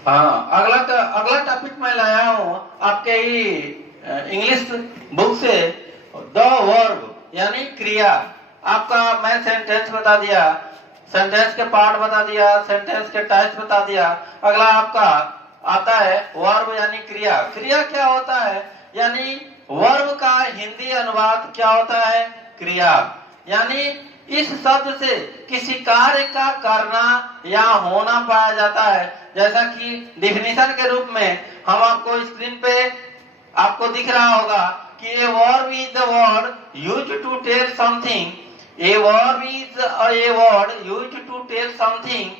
हाँ, अगला टॉपिक मैं लाया हूँ आपके ही इंग्लिश बुक से। द वर्ब यानी क्रिया। आपका मैं सेंटेंस बता दिया, सेंटेंस के पार्ट बता दिया, सेंटेंस के टाइप्स बता दिया। अगला आपका आता है वर्ब यानी क्रिया। क्रिया क्या होता है? यानी वर्ब का हिंदी अनुवाद क्या होता है? क्रिया। यानी इस शब्द से किसी कार्य का करना या होना पाया जाता है। जैसा कि डिफिनीशन के रूप में हम आपको स्क्रीन पे आपको दिख रहा होगा कि a verb is the word used to tell something. A verb is a word used to tell something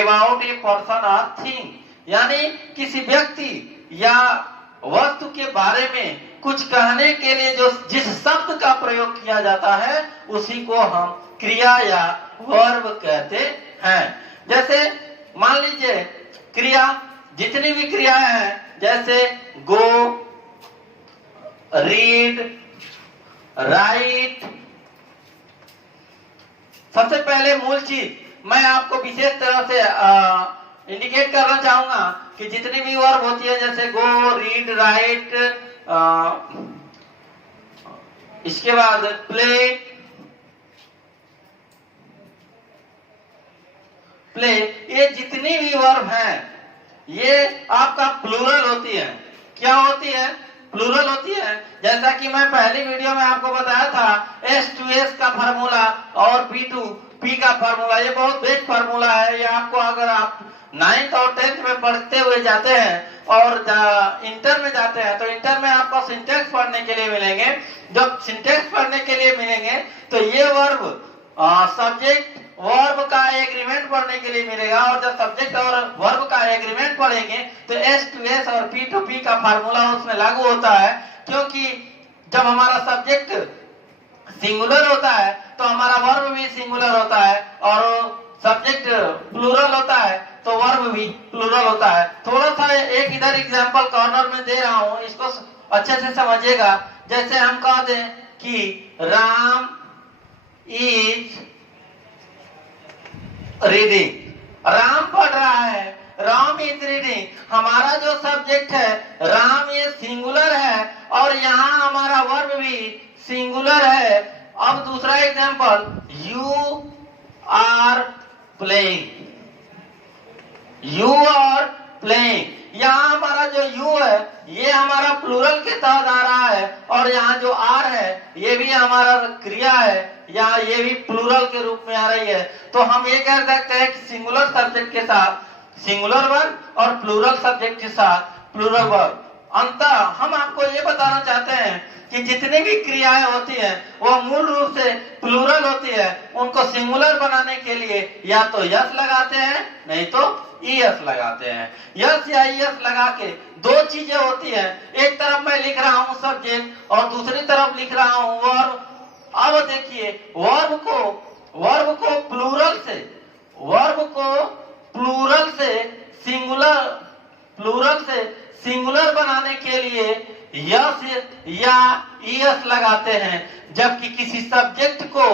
about a person और थिंग। यानी किसी व्यक्ति या वस्तु के बारे में कुछ कहने के लिए जो जिस शब्द का प्रयोग किया जाता है उसी को हम क्रिया या वर्ब कहते हैं। जैसे मान लीजिए क्रिया, जितनी भी क्रियाएं हैं जैसे गो, रीड, राइट। सबसे पहले मूल चीज मैं आपको विशेष तरह से इंडिकेट करना चाहूंगा कि जितनी भी वर्ब होती है जैसे गो, रीड, राइट, इसके बाद प्ले, ये जितनी भी वर्ब हैं ये आपका प्लूरल होती है। क्या होती है? प्लूरल होती है। जैसा कि मैं पहली वीडियो में आपको बताया था S2S का फार्मूला और P2P का फार्मूला, ये बहुत बेस्ट फार्मूला है। ये आपको अगर आप 9th और 10th में पढ़ते हुए जाते हैं और इंटर में जाते हैं तो इंटर में आपको सिंटेक्स पढ़ने के लिए मिलेंगे। जब सिंटेक्स पढ़ने के लिए मिलेंगे तो ये वर्ब सब्जेक्ट वर्ब का एग्रीमेंट पढ़ने के लिए मिलेगा। और जब सब्जेक्ट और वर्ब का एग्रीमेंट पढ़ेंगे तो S2S और P2P का फार्मूला उसमें लागू होता है। क्योंकि जब हमारा सब्जेक्ट सिंगुलर होता है तो हमारा वर्ब भी सिंगुलर होता है, और सब्जेक्ट प्लूरल होता है तो वर्ब भी प्लूरल होता है। थोड़ा सा एक इधर एग्जांपल कॉर्नर में दे रहा हूं, इसको अच्छे से समझिएगा। जैसे हम कह दें कि राम इज रीडिंग, राम पढ़ रहा है, राम इज रीडिंग। हमारा जो सब्जेक्ट है राम, ये सिंगुलर है और यहाँ हमारा वर्ब भी सिंगुलर है। अब दूसरा example, you are playing, you are playing. यहाँ हमारा जो यू है ये हमारा प्लूरल के तहत आ रहा है, और यहाँ जो आर है ये भी हमारा क्रिया है, यहाँ ये भी प्लूरल के रूप में आ रही है। तो हम ये कह सकते हैं कि सिंगुलर सब्जेक्ट के साथ सिंगुलर वर्ब और प्लूरल सब्जेक्ट के साथ प्लूरल वर्ब। अंततः हम आपको ये बताना चाहते हैं कि जितनी भी क्रियाएं होती हैं वो मूल रूप से प्लूरल होती है। उनको सिंगुलर बनाने के लिए या तो यस लगाते हैं नहीं तो ईएस लगाते हैं। यस या ईएस लगा के दो चीजें होती है, एक तरफ मैं लिख रहा हूं सब्जेक्ट और दूसरी तरफ लिख रहा हूं वर्ब। अब देखिए वर्ब को प्लूरल से सिंगुलर बनाने के लिए यस या ईएस लगाते हैं, जबकि किसी सब्जेक्ट को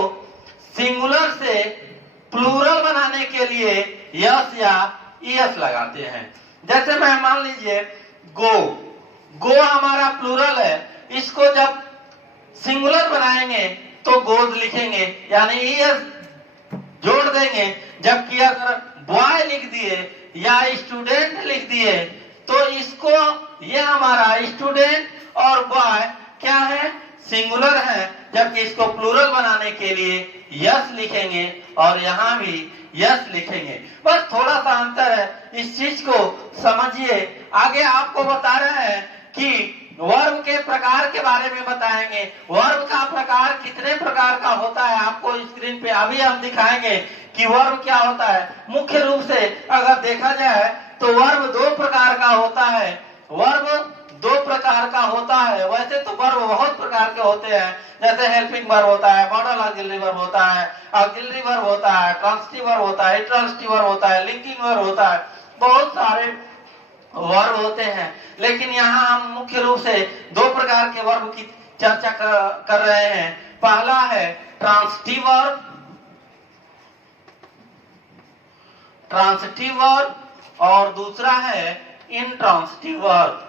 सिंगुलर से प्लूरल बनाने के लिए यस या ईएस लगाते हैं। जैसे मैं मान लीजिए गो हमारा प्लूरल है, इसको जब सिंगुलर बनाएंगे तो गोद लिखेंगे यानी ईएस जोड़ देंगे। जबकि अगर बॉय लिख दिए या स्टूडेंट लिख दिए तो इसको ये हमारा स्टूडेंट और बॉय क्या है? सिंगुलर है, जबकि इसको प्लूरल बनाने के लिए यस लिखेंगे और यहाँ भी यस लिखेंगे। बस थोड़ा सा अंतर है, इस चीज को समझिए। आगे आपको बता रहे हैं कि वर्ब के प्रकार के बारे में बताएंगे। वर्ब का प्रकार कितने प्रकार का होता है आपको स्क्रीन पे अभी हम दिखाएंगे कि वर्ब क्या होता है। मुख्य रूप से अगर देखा जाए तो वर्ब दो प्रकार का होता है। वैसे तो वर्ब बहुत प्रकार के होते हैं, जैसे हेल्पिंग वर्ब होता है, मॉडल ऑक्सिलरी वर्ब होता है, ऑक्सिलरी वर्ब होता है, ट्रांसिटिव वर्ब होता है, इंट्रांसिटिव वर्ब होता है, लिंकिंग वर्ब होता है, बहुत सारे वर्ब होते हैं। लेकिन यहाँ हम मुख्य रूप से दो प्रकार के वर्ब की चर्चा कर रहे हैं। पहला है ट्रांसिटिव वर्ब और दूसरा है इंट्रांसिटिव वर्ब।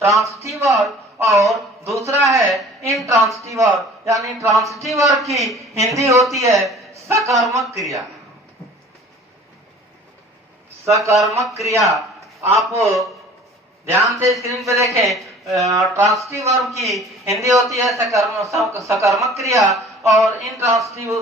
ट्रांसिटिव वर्ब और दूसरा है इंट्रांसिटिव वर्ब, यानी ट्रांसिटिव वर्ब की हिंदी होती है सकर्मक क्रिया। सकर्मक क्रिया, आप ध्यान से स्क्रीन पे देखें, ट्रांसिटिव वर्ब की हिंदी होती है सकर्मक क्रिया और इंट्रांसिटिव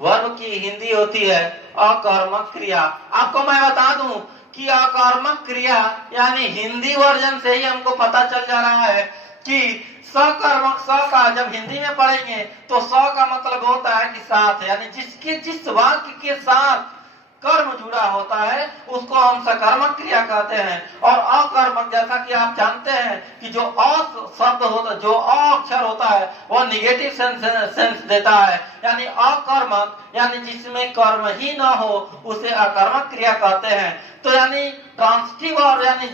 वर्ब की हिंदी होती है अकर्मक क्रिया। आपको मैं बता दूं कि अकर्मक क्रिया यानी हिंदी वर्जन से ही हमको पता चल जा रहा है कि सकर्मक, स का जब हिंदी में पढ़ेंगे तो स का मतलब होता है कि साथ, यानी जिस वाक्य के साथ कर्म जुड़ा होता है उसको हम सकर्मक क्रिया कहते हैं। और अकर्मक, जैसा कि आप जानते हैं कि जो अ शब्द होता, जो अ अक्षर होता है वह निगेटिव सेंस देता है, यानी अकर्मक यानी जिसमें कर्म ही ना हो उसे अकर्मक क्रिया कहते हैं। तो यानी ट्रांसिटिव वर्ब यानी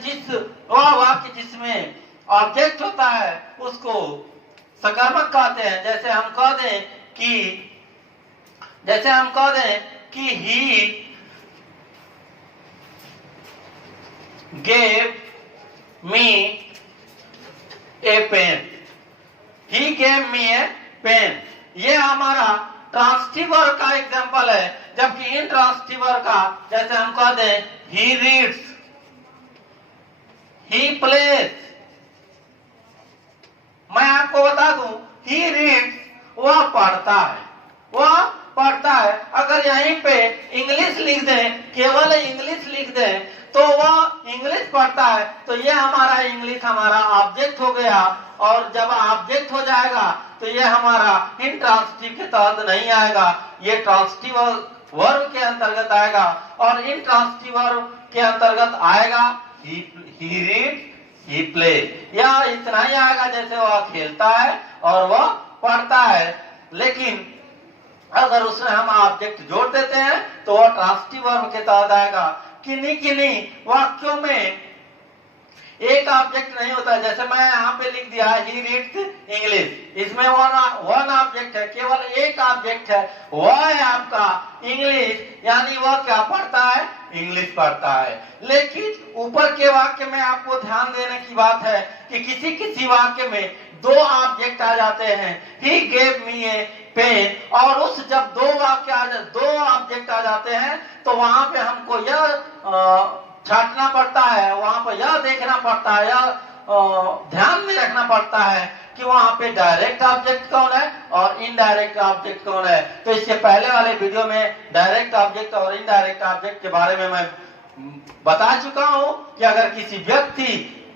वह वाक्य जिसमें ऑब्जेक्ट होता है उसको सकर्मक कहते हैं। जैसे हम कह दें कि ही gave me a pen, he gave me a pen, ये हमारा ट्रांसिटिव वर्ब का एग्जांपल है। जबकि इंट्रांसिटिव वर्ब का, जैसे हम कह दें he reads, he plays, मैं आपको बता दूं he reads वह पढ़ता है, अगर यहीं पे इंग्लिश लिख दें, केवल इंग्लिश लिख दें तो वह इंग्लिश पढ़ता है, तो ये हमारा इंग्लिश हमारा ऑब्जेक्ट हो गया। और जब ऑब्जेक्ट हो जाएगा तो ये हमारा इंट्रांसिटिव के तहत नहीं आएगा, ये ट्रांसिटिव वर्ब के अंतर्गत आएगा। और इंट्रांसिटिव वर्ब के अंतर्गत आएगा ही रीड, ही प्ले, या इतना ही आएगा जैसे वह खेलता है और वह पढ़ता है। लेकिन अगर उसमें हम ऑब्जेक्ट जोड़ देते हैं तो वह ट्रांसिटिव वर्ब के तहत आएगा। किन्हीं वाक्यों में एक ऑब्जेक्ट नहीं होता, जैसे मैं यहाँ पे लिख दिया ही रीड्स इंग्लिश, इसमें वन ऑब्जेक्ट है, केवल एक ऑब्जेक्ट है, वह है आपका इंग्लिश, यानी वह क्या पढ़ता है, इंग्लिश पढ़ता है। लेकिन ऊपर के वाक्य में आपको ध्यान देने की बात है कि किसी वाक्य में दो ऑब्जेक्ट आ जाते हैं, he gave me A pen, और उस जब दो ऑब्जेक्ट आ जाते हैं तो वहां पे हमको यह छांटना पड़ता है, वहां पर यह देखना पड़ता है, यह ध्यान में रखना पड़ता है कि वहां पे डायरेक्ट ऑब्जेक्ट कौन है और इनडायरेक्ट ऑब्जेक्ट कौन है। तो इसके पहले वाले वीडियो में डायरेक्ट ऑब्जेक्ट और इनडायरेक्ट ऑब्जेक्ट के बारे में मैं बता चुका हूं कि अगर किसी व्यक्ति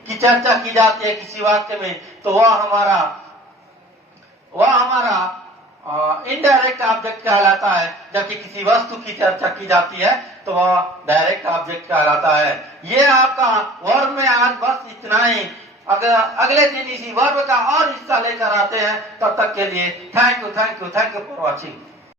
की चर्चा की जाती है किसी वाक्य में तो वह हमारा इनडायरेक्ट ऑब्जेक्ट कहलाता है, जबकि किसी वस्तु की चर्चा की जाती है तो वह डायरेक्ट ऑब्जेक्ट कहलाता है। ये आपका वर्ब में आज बस इतना ही। अगर अगले दिन इसी वर्ब का और हिस्सा लेकर आते हैं, तब तक के लिए थैंक यू फॉर वॉचिंग।